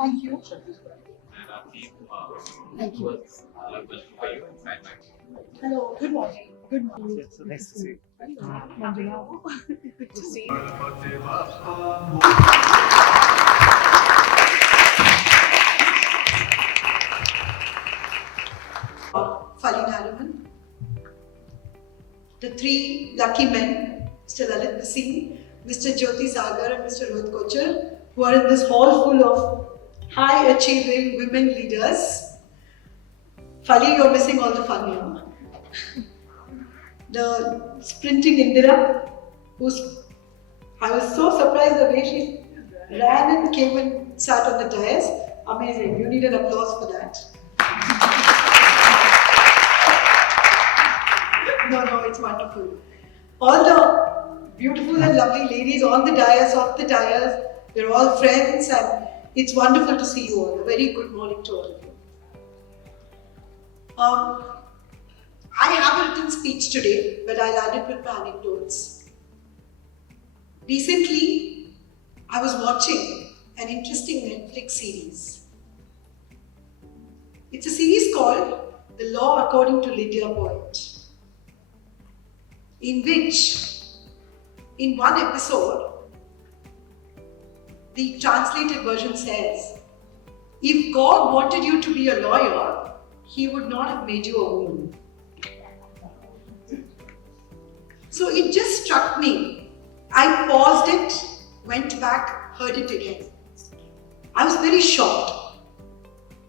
Thank you. And our team Thank you. was welcome for you. Hello. Good morning. Good morning. Yes, nice to see you. Manjula. Good to see you. Nariman, the three lucky men, Mr. Lalit Singh, Mr. Jyoti Sagar and Mr. Rohit Kochar, who are in this hall full of high achieving women leaders. Fali, you're missing all the fun here. The sprinting Indira, I was so surprised the way she ran and came and sat on the dais. Amazing. You need an applause for that. No, it's wonderful. All the beautiful and lovely ladies on the dais, off the dais, they're all friends and it's wonderful to see you all. A very good morning to all of you. I have a written speech today, but I'll add it with my anecdotes. Recently, I was watching an interesting Netflix series. It's a series called The Law According to Lydia Boyd, in which, in one episode, the translated version says, if God wanted you to be a lawyer, He would not have made you a woman. So it just struck me. I paused it, went back, heard it again. I was very shocked.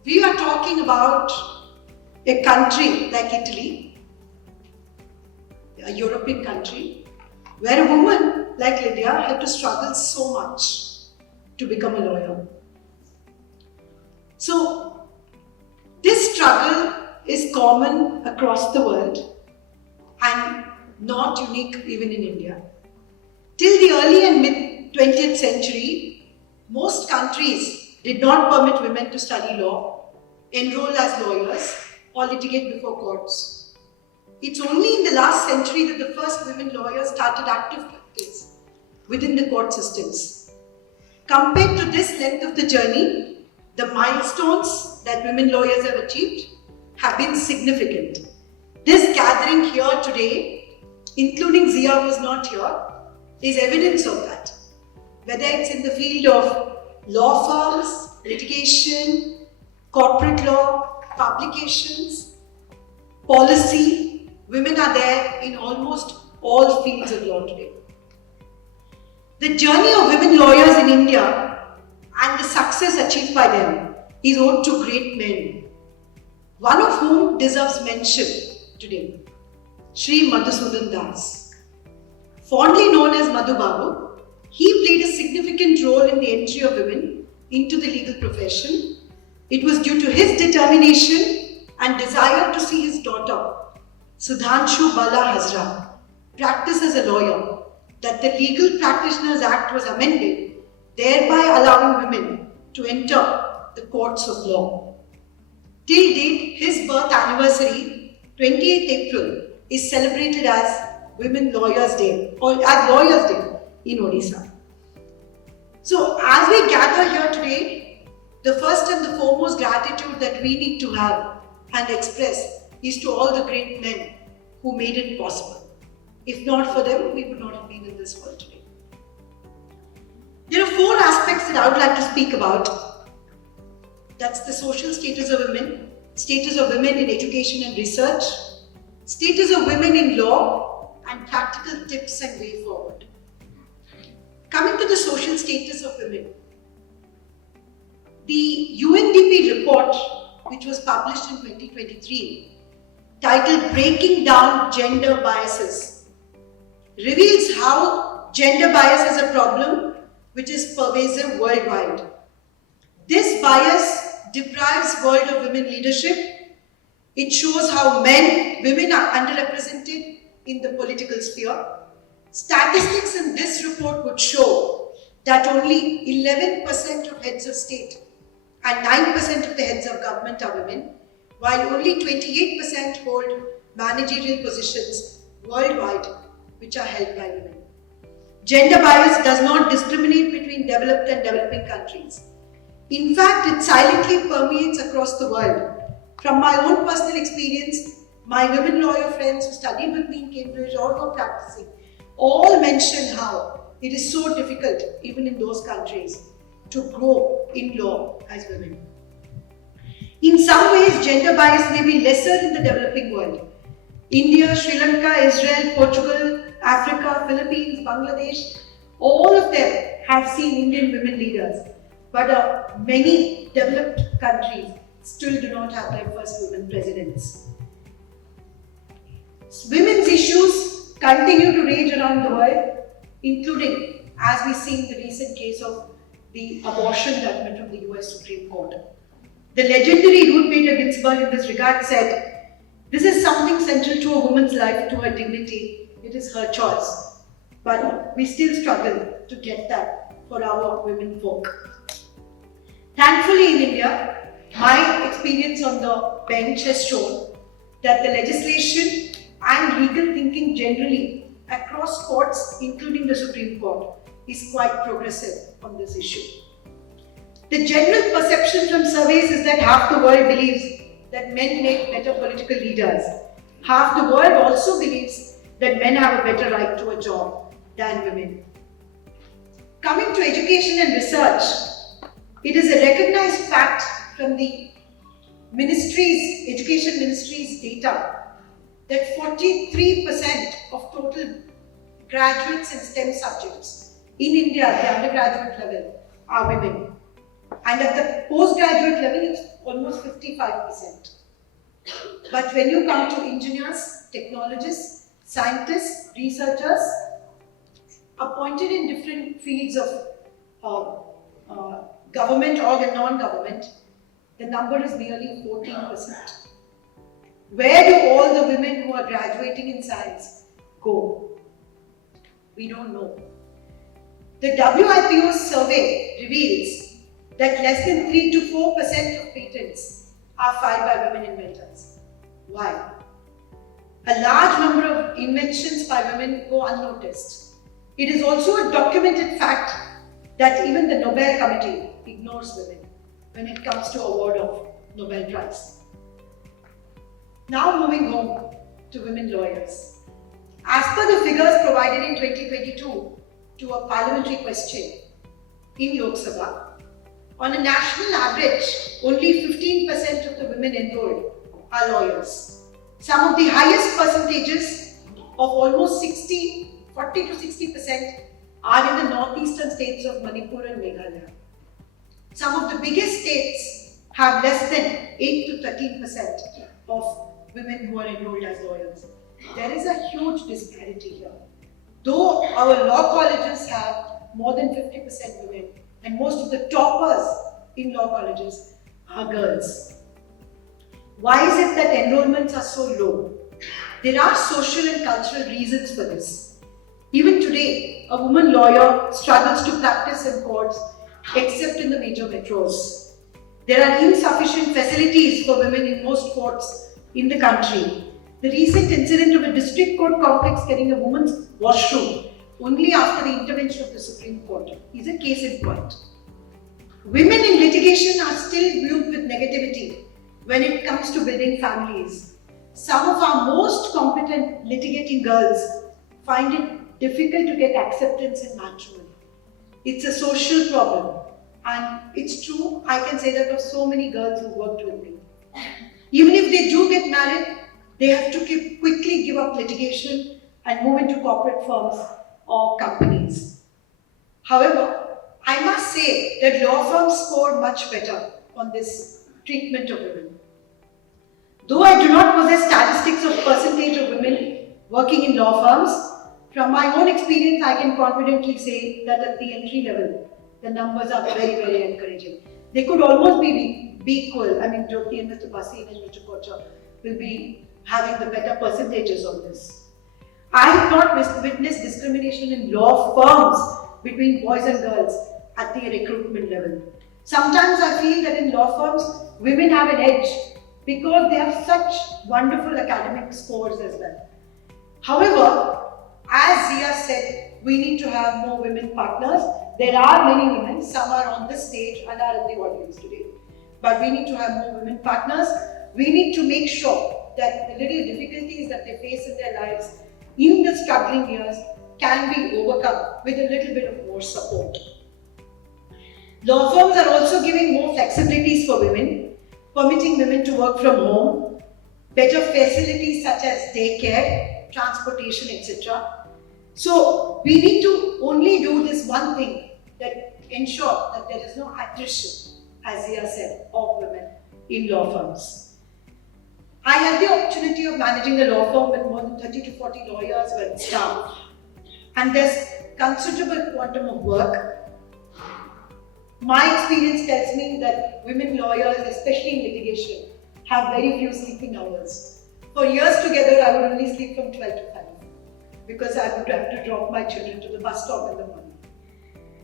We are talking about a country like Italy, a European country, where a woman like Lydia had to struggle so much to become a lawyer. So, this struggle is common across the world and not unique even in India. Till the early and mid 20th century, most countries did not permit women to study law, enroll as lawyers, or litigate before courts. It's only in the last century that the first women lawyers started active practice within the court systems. Compared to this length of the journey, the milestones that women lawyers have achieved have been significant. This gathering here today, including Zia who's not here, is evidence of that. Whether it's in the field of law firms, litigation, corporate law, publications, policy, women are there in almost all fields of law today. The journey of women lawyers in India and the success achieved by them is owed to great men, one of whom deserves mention today, Sri Madhusudan Das. Fondly known as Madhu Babu, he played a significant role in the entry of women into the legal profession. It was due to his determination and desire to see his daughter, Sudhanshu Bala Hazra, practice as a lawyer that the Legal Practitioners Act was amended, thereby allowing women to enter the courts of law. Till date, his birth anniversary, 28th April, is celebrated as Women Lawyers Day or as Lawyers Day in Odisha. So as we gather here today, the first and the foremost gratitude that we need to have and express is to all the great men who made it possible. If not for them, we would not have been in this world today. There are four aspects that I would like to speak about. That's the social status of women, status of women in education and research, status of women in law, and practical tips and way forward. Coming to the social status of women, the UNDP report, which was published in 2023, titled Breaking Down Gender Biases, reveals how gender bias is a problem which is pervasive worldwide. This bias deprives world of women leadership. It shows how women are underrepresented in the political sphere. Statistics in this report would show that only 11% of heads of state and 9% of the heads of government are women, while only 28% hold managerial positions worldwide which are held by women. Gender bias does not discriminate between developed and developing countries. In fact, it silently permeates across the world. From my own personal experience, my women lawyer friends who studied with me in Cambridge or who are practicing, all mention how it is so difficult, even in those countries, to grow in law as women. In some ways, gender bias may be lesser in the developing world. India, Sri Lanka, Israel, Portugal, Africa, Philippines, Bangladesh, all of them have seen Indian women leaders. But many developed countries still do not have their first women presidents. Women's issues continue to rage around the world, including, as we see in the recent case of the abortion judgment from the US Supreme Court. The legendary Ruth Bader Ginsburg in this regard said, "This is something central to a woman's life, to her dignity. It is her choice." But we still struggle to get that for our women folk. Thankfully in India, my experience on the bench has shown that the legislation and legal thinking generally across courts, including the Supreme Court, is quite progressive on this issue. The general perception from surveys is that half the world believes that men make better political leaders. Half the world also believes that men have a better right to a job than women. Coming to education and research, it is a recognized fact from the education ministry's data that 43% of total graduates in STEM subjects in India at the undergraduate level are women. And at the postgraduate level, it's almost 55%. But when you come to engineers, technologists, scientists, researchers, appointed in different fields of government or the non-government, the number is nearly 14%. Where do all the women who are graduating in science go? We don't know. The WIPO survey reveals that less than 3 to 4% of patents are filed by women inventors. Why? A large number of inventions by women go unnoticed. It is also a documented fact that even the Nobel Committee ignores women when it comes to award of Nobel Prize. Now moving home to women lawyers. As per the figures provided in 2022 to a parliamentary question in Lok Sabha, on a national average, only 15% of the women enrolled are lawyers. Some of the highest percentages of almost 40 to 60% are in the northeastern states of Manipur and Meghalaya. Some of the biggest states have less than 8 to 13% of women who are enrolled as lawyers. There is a huge disparity here. Though our law colleges have more than 50% women, and most of the toppers in law colleges are girls. Why is it that enrollments are so low? There are social and cultural reasons for this. Even today, a woman lawyer struggles to practice in courts except in the major metros. There are insufficient facilities for women in most courts in the country. The recent incident of a district court complex getting a woman's washroom only after the intervention of the Supreme Court is a case in point. Women in litigation are still viewed with negativity when it comes to building families. Some of our most competent litigating girls find it difficult to get acceptance in matrimony. It's a social problem, and it's true, I can say that of so many girls who worked with me. Even if they do get married, they have to quickly give up litigation and move into corporate firms or companies. However, I must say that law firms score much better on this treatment of women. Though I do not possess statistics of percentage of women working in law firms, from my own experience I can confidently say that at the entry level, the numbers are very, very encouraging. They could almost be equal. I mean, Jyoti and Mr. Basi and Mr. Kocha will be having the better percentages on this. I have not witnessed discrimination in law firms between boys and girls at the recruitment level. Sometimes I feel that in law firms, women have an edge because they have such wonderful academic scores as well. However, as Zia said we need to have more women partners. There are many women, some are on this stage and are in the audience today. But we need to have more women partners. We need to make sure that the little difficulties that they face in their lives in the struggling years can be overcome with a little bit of more support. Law firms are also giving more flexibilities for women, permitting women to work from home, better facilities such as daycare, transportation, etc. So we need to only do this one thing, that ensure that there is no attrition, as Zia said, of women in law firms. I had the opportunity of managing a law firm with more than 30 to 40 lawyers with staff, and there's considerable quantum of work. My experience tells me that women lawyers, especially in litigation, have very few sleeping hours. For years together, I would only sleep from 12 to 5 because I would have to drop my children to the bus stop in the morning.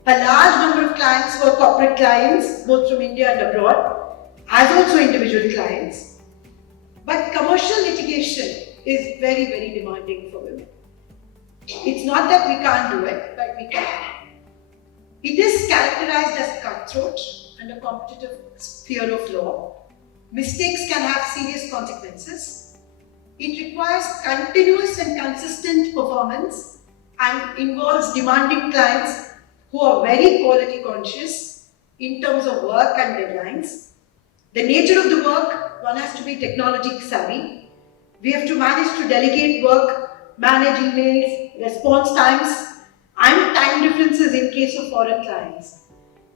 A large number of clients were corporate clients, both from India and abroad, as also individual clients. But commercial litigation is very, very demanding for women. It's not that we can't do it, but we can. It is characterized as cutthroat and a competitive sphere of law. Mistakes can have serious consequences. It requires continuous and consistent performance and involves demanding clients who are very quality conscious in terms of work and deadlines. The nature of the work, one has to be technology savvy. We have to manage to delegate work, manage emails, response times, and time differences in case of foreign clients.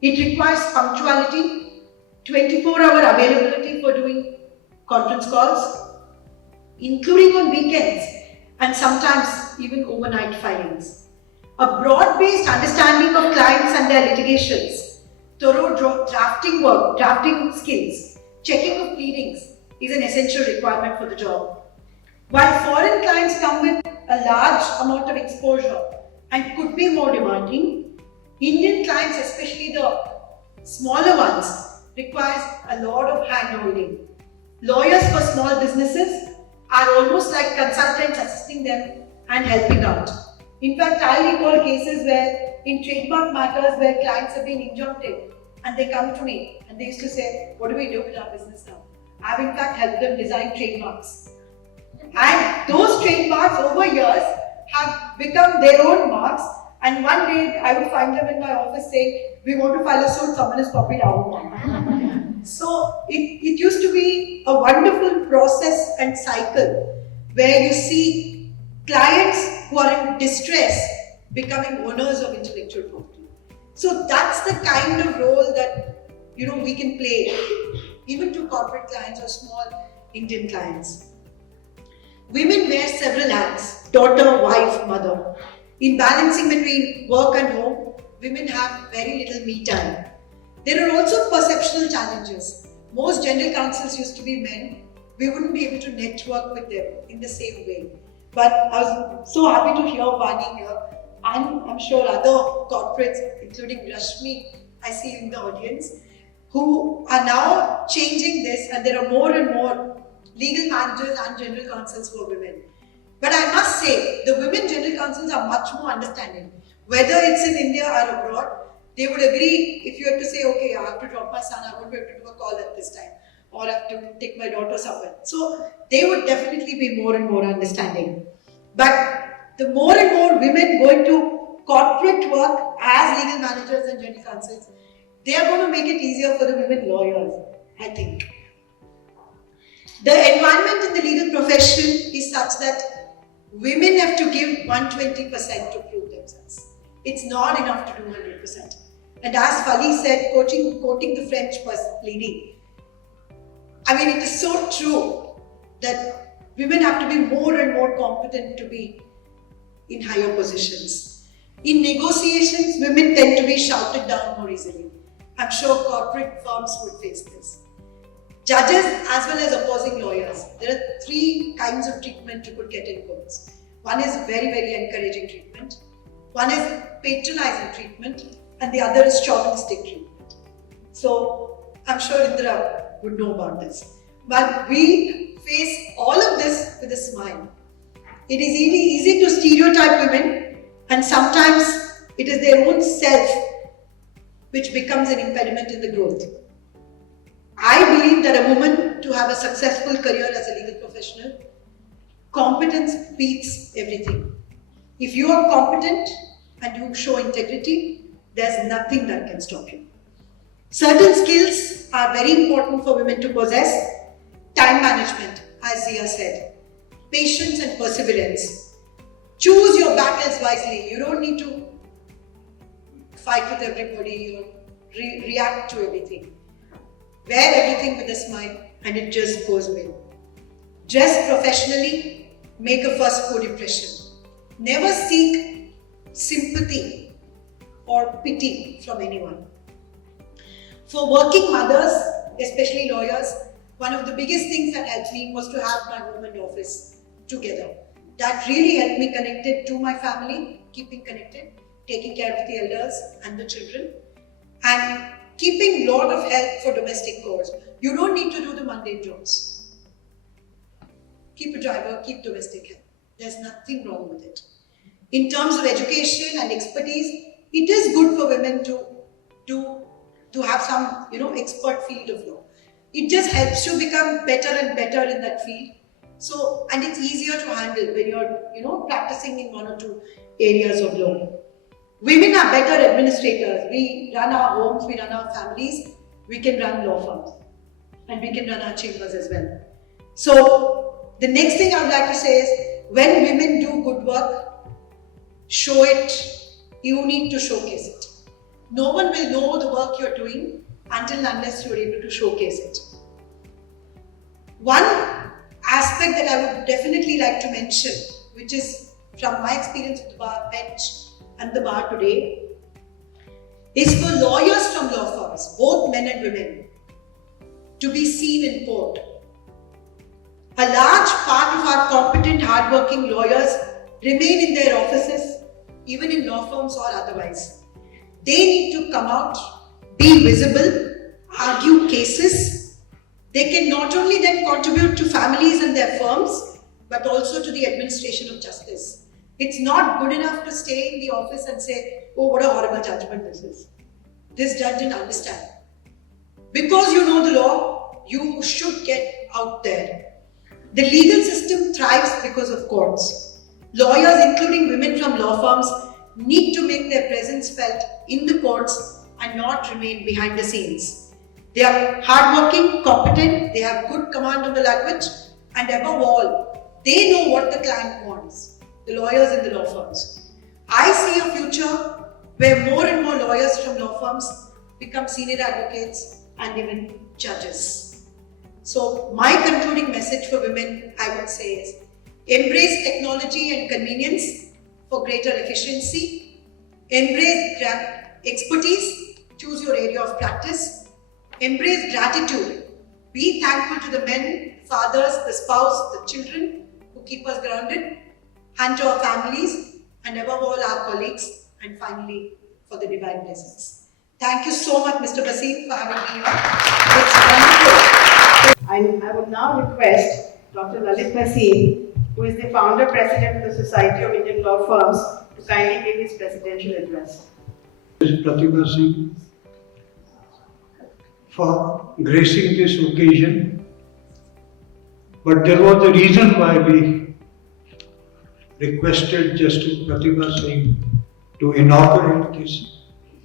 It requires punctuality, 24-hour availability for doing conference calls, including on weekends and sometimes even overnight filings. A broad-based understanding of clients and their litigations, thorough drafting work, drafting skills, checking of pleadings is an essential requirement for the job. While foreign clients come with a large amount of exposure and could be more demanding, Indian clients, especially the smaller ones, requires a lot of hand-holding. Lawyers for small businesses are almost like consultants assisting them and helping out. In fact, I recall cases where in trademark matters where clients have been injuncted and they come to me and they used to say, what do we do with our business now? I've in fact helped them design trademarks. And those trademarks over years have become their own marks, and one day I would find them in my office saying, we want to file a suit, someone has copied our one. So it used to be a wonderful process and cycle where you see clients who are in distress becoming owners of intellectual property. So that's the kind of role that we can play even to corporate clients or small Indian clients. Women wear several hats: daughter, wife, mother. In balancing between work and home, women have very little me time. There are also perceptual challenges. Most general counsels used to be men. We wouldn't be able to network with them in the same way. But I was so happy to hear Vani here, and I'm sure other corporates, including Rashmi, I see in the audience, who are now changing this, and there are more and more legal managers and general counsels who are women. But I must say, the women general counsels are much more understanding. Whether it's in India or abroad, they would agree if you had to say, okay, I have to drop my son, I won't be able to do a call at this time, or I have to take my daughter somewhere. So they would definitely be more and more understanding. But the more and more women go into corporate work as legal managers and general counsels, they are going to make it easier for the women lawyers, I think. The environment in the legal profession is such that women have to give 120% to prove themselves. It's not enough to do 100%. And as Fali said, quoting the French lady, I mean, it is so true that women have to be more and more competent to be in higher positions. In negotiations, women tend to be shouted down more easily. I'm sure corporate firms would face this. Judges as well as opposing lawyers. There are three kinds of treatment you could get in courts. One is very, very encouraging treatment. One is patronizing treatment, and the other is chauvinistic treatment. So I'm sure Indra would know about this. But we face all of this with a smile. It is easy to stereotype women And sometimes it is their own self which becomes an impediment in the growth. I believe that a woman to have a successful career as a legal professional, competence beats everything. If you are competent and you show integrity, there's nothing that can stop you. Certain skills are very important for women to possess. Time management, as Zia said, patience and perseverance. Choose your battles wisely. You don't need to fight with everybody or react to everything. Wear everything with a smile and it just goes well. Dress professionally, make a first good impression. Never seek sympathy or pity from anyone. For working mothers, especially lawyers, one of the biggest things that helped me was to have my home and office together. That really helped me connected to my family, keeping connected, taking care of the elders and the children, and keeping a lot of help for domestic chores. You don't need to do the mundane jobs. Keep a driver, keep domestic help. There's nothing wrong with it. In terms of education and expertise, it is good for women to have some, expert field of law. It just helps you become better and better in that field. So, and it's easier to handle when you're, practicing in one or two areas of law. Women are better administrators. We run our homes, we run our families, we can run law firms, and we can run our chambers as well. So, the next thing I would like to say is, when women do good work, show it. You need to showcase it. No one will know the work you're doing until and unless you're able to showcase it. One aspect that I would definitely like to mention, which is from my experience with the bar bench and the bar today, is for lawyers from law firms, both men and women, to be seen in court. A large part of our competent, hardworking lawyers remain in their offices, even in law firms or otherwise. They need to come out, be visible, argue cases. They can not only then contribute to families and their firms, but also to the administration of justice. It's not good enough to stay in the office and say, oh, what a horrible judgment this is. This judge didn't understand. Because you know the law, you should get out there. The legal system thrives because of courts. Lawyers, including women from law firms, need to make their presence felt in the courts and not remain behind the scenes. They are hardworking, competent, they have good command of the language, and above all, they know what the client wants, the lawyers in the law firms. I see a future where more and more lawyers from law firms become senior advocates and even judges. So my concluding message for women, I would say, is embrace technology and convenience for greater efficiency. Embrace expertise, choose your area of practice. Embrace gratitude. Be thankful to the men, fathers, the spouse, the children who keep us grounded, and to our families, and above all our colleagues, and finally for the divine blessings. Thank you so much, Mr. Basim, for having me here. It's wonderful. I would now request Dr. Lalit Basim, who is the founder president of the Society of Indian Law Firms, to kindly give his presidential address. Prathiba Singh for gracing this occasion, but there was a reason why we requested Justice Prathiba Singh to inaugurate this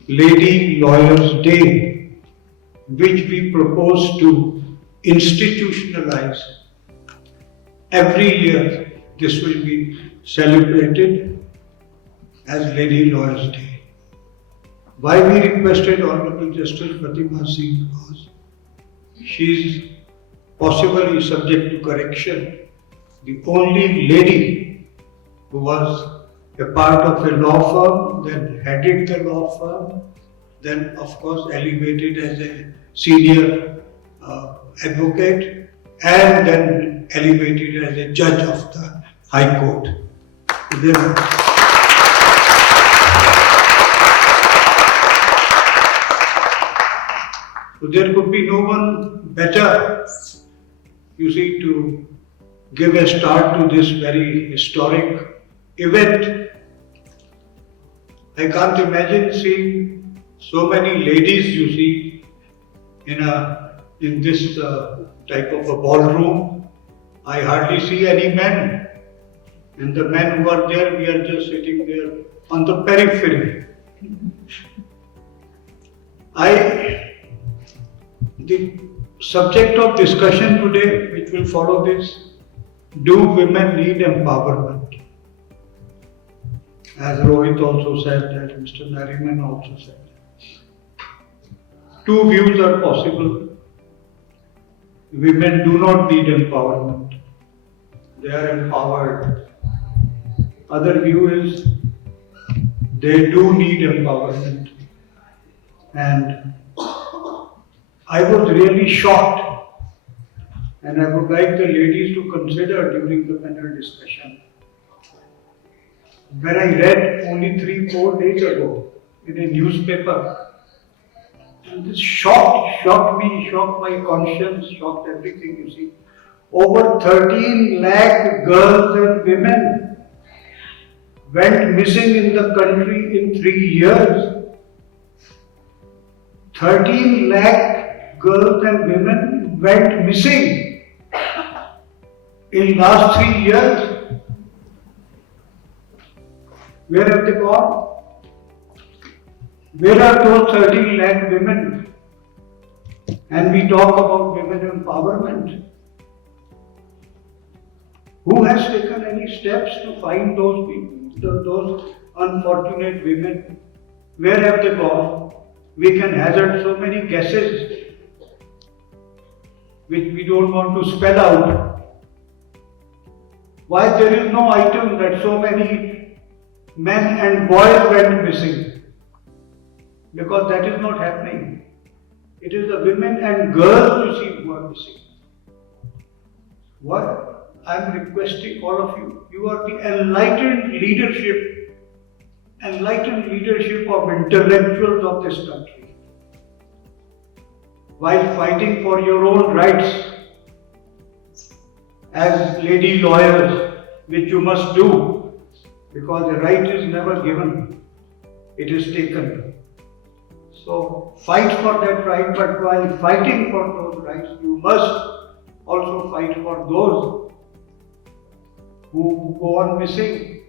Lady Lawyers Day, which we propose to institutionalize. Every year this will be celebrated as Lady Lawyers Day. Why we requested Honorable Justice Prathiba Singh was she is possibly subject to correction, the only lady who was a part of a law firm, then headed the law firm, then of course elevated as a senior advocate, and then elevated as a judge of the High Court. So there could be no one better, you see, to give a start to this very historic event. I can't imagine seeing so many ladies you see in this type of a ballroom. I hardly see any men. And the men who are there, we are just sitting there on the periphery. The subject of discussion today, which will follow this, do women need empowerment? As Rohit also said that, Mr. Nariman also said that. Two views are possible. Women do not need empowerment. They are empowered. Other view is they do need empowerment. And I was really shocked, and I would like the ladies to consider during the panel discussion. When I read only 3-4 days ago in a newspaper, and this shocked me, shocked my conscience, shocked everything, you see. Over 13 lakh girls and women went missing in the country in 3 years. 13 lakh girls and women went missing in last 3 years. Where have they gone? Where are those 13 lakh women? And we talk about women empowerment. Who has taken any steps to find those people, those unfortunate women? Where have they gone? We can hazard so many guesses which we don't want to spell out. Why there is no item that so many men and boys went missing? Because that is not happening. It is the women and girls you see who are missing. What I am requesting all of you, you are the enlightened leadership of intellectuals of this country. While fighting for your own rights as lady lawyers, which you must do, because the right is never given, it is taken. So fight for that right, but while fighting for those rights, you must also fight for those who go on missing,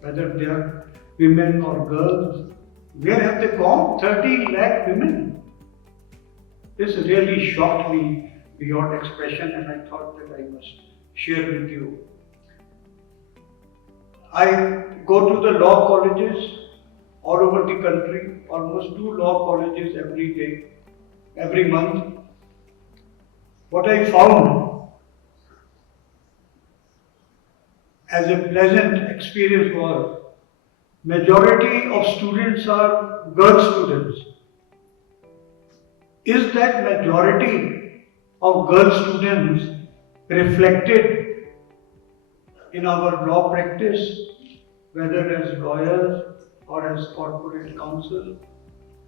whether they are women or girls. Where have they gone? 13 lakh women. This really shocked me beyond expression, and I thought that I must share with you. I go to the law colleges all over the country, almost 2 law colleges every day, every month. What I found as a pleasant experience was majority of students are girl students. Is that majority of girl students reflected in our law practice, whether as lawyers or as corporate counsel,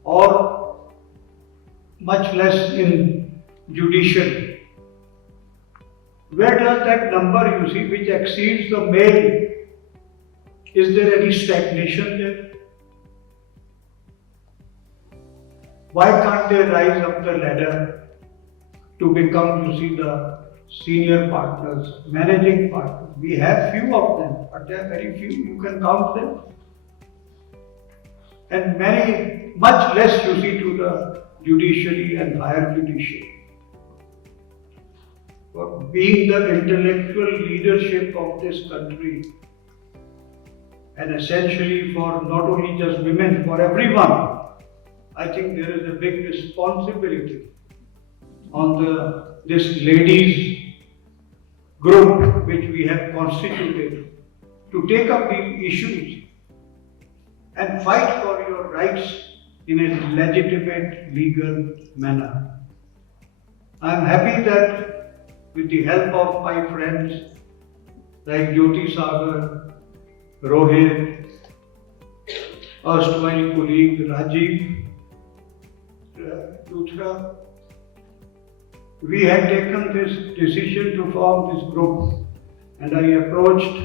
or much less in judiciary? Where does that number, you see, which exceeds the male, is there any stagnation there? Why can't they rise up the ladder to become, you see, the senior partners, managing partners? We have few of them, but they are very few, you can count them. And many, much less, you see, to the judiciary and higher judiciary. For being the intellectual leadership of this country, and essentially for not only just women, for everyone, I think there is a big responsibility on this ladies group which we have constituted to take up these issues and fight for your rights in a legitimate legal manner. I am happy that with the help of my friends like Jyoti Sagar, Rohit, erstwhile colleague Rajiv, Luthra, we had taken this decision to form this group, and I approached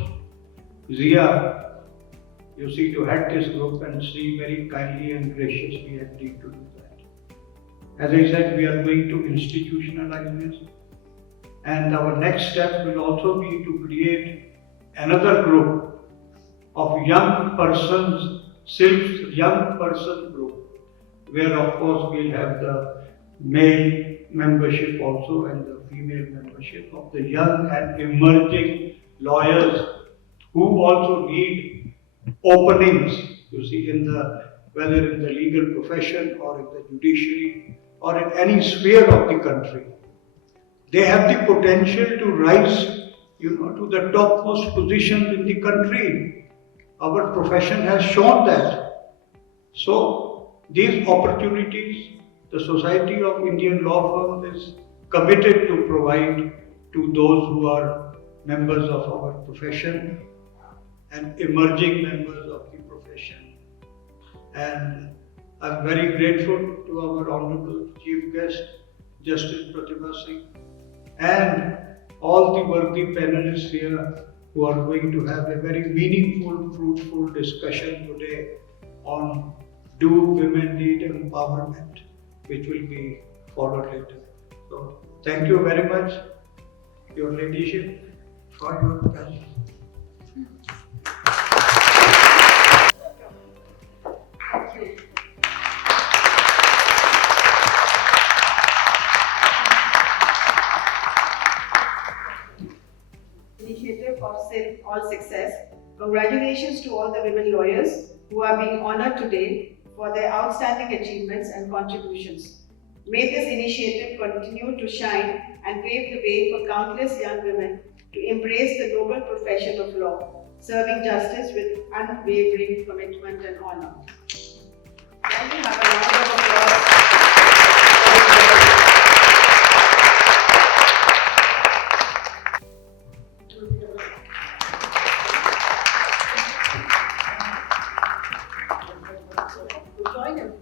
Zia you see, to head this group, and Sri very kindly and graciously agreed to do that. As I said, we are going to institutionalize this, and our next step will also be to create another group of young persons, young person group, where of course we'll have the male membership also and the female membership of the young and emerging lawyers who also need openings, you see, whether in the legal profession or in the judiciary or in any sphere of the country. They have the potential to rise, to the topmost positions in the country. Our profession has shown that. So, these opportunities, the Society of Indian Law Firms is committed to provide to those who are members of our profession and emerging members of the profession. And I'm very grateful to our Honorable Chief Guest, Justice Prathiba Singh, and all the worthy panelists here who are going to have a very meaningful, fruitful discussion today on Do Women Need Empowerment, which will be followed later. So, thank you very much, Your Ladyship, for your presence. Initiative of all success. Congratulations to all the women lawyers who are being honored today for their outstanding achievements and contributions. May this initiative continue to shine and pave the way for countless young women to embrace the noble profession of law, serving justice with unwavering commitment and honor. Can we have a round of applause? Join him.